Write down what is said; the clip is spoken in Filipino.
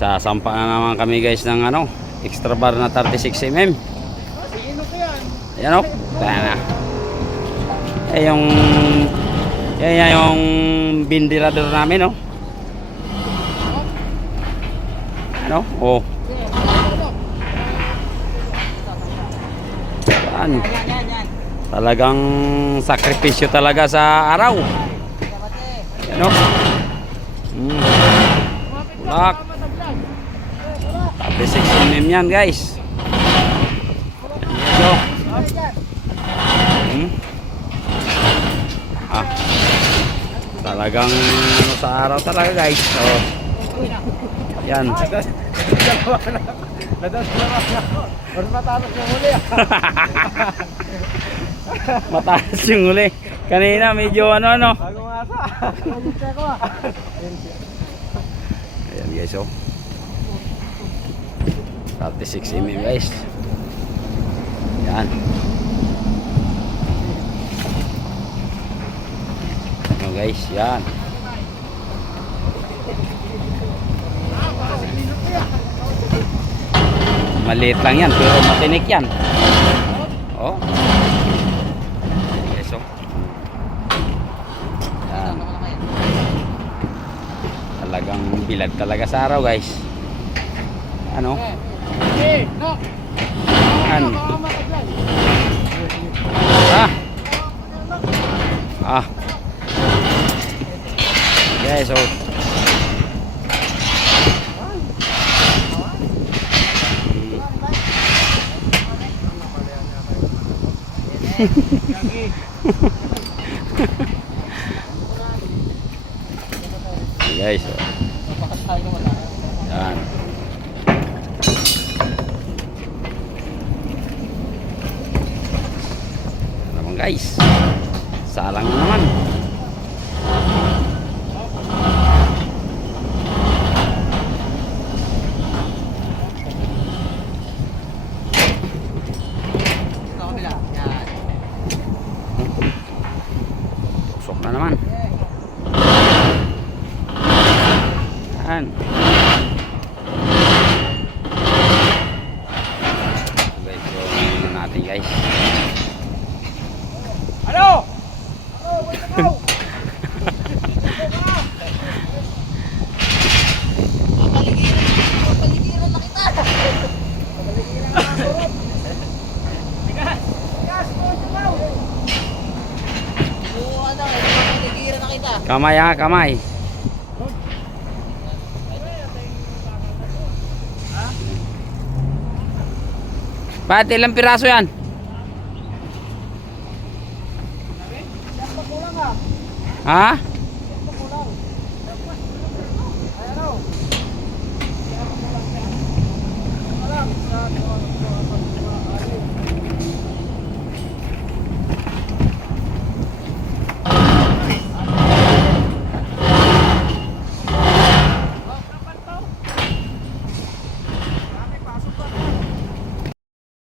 Sasampa na naman kami guys ng ano, extra bar na 36mm. Ayan o. Ayan na. Yan yung bindirador namin o. Ano? Oh. Yan. Talagang sakripisyo talaga sa araw. Yan o. Bak. 36mm yan guys. Yan o. Talagang ano sa araw talaga guys. So, yan. Mataas yung huli. Kanina medyo ano. Ayan guys oh. 36mm guys. Yan. Ano guys, yan. Maliit lang yan pero matinik yan. Oh. Guys oh. Yan. Talagang bilad talaga sa araw guys. Ano? Yan. Guys oh. Guys oh. Yan. Naman guys. Salang na naman. Tusok na naman. Yan. Guys, yung natin guys. Ano? Papaligiran na kita. Kamay ha, kamay. Pati ilang piraso yan? Ha?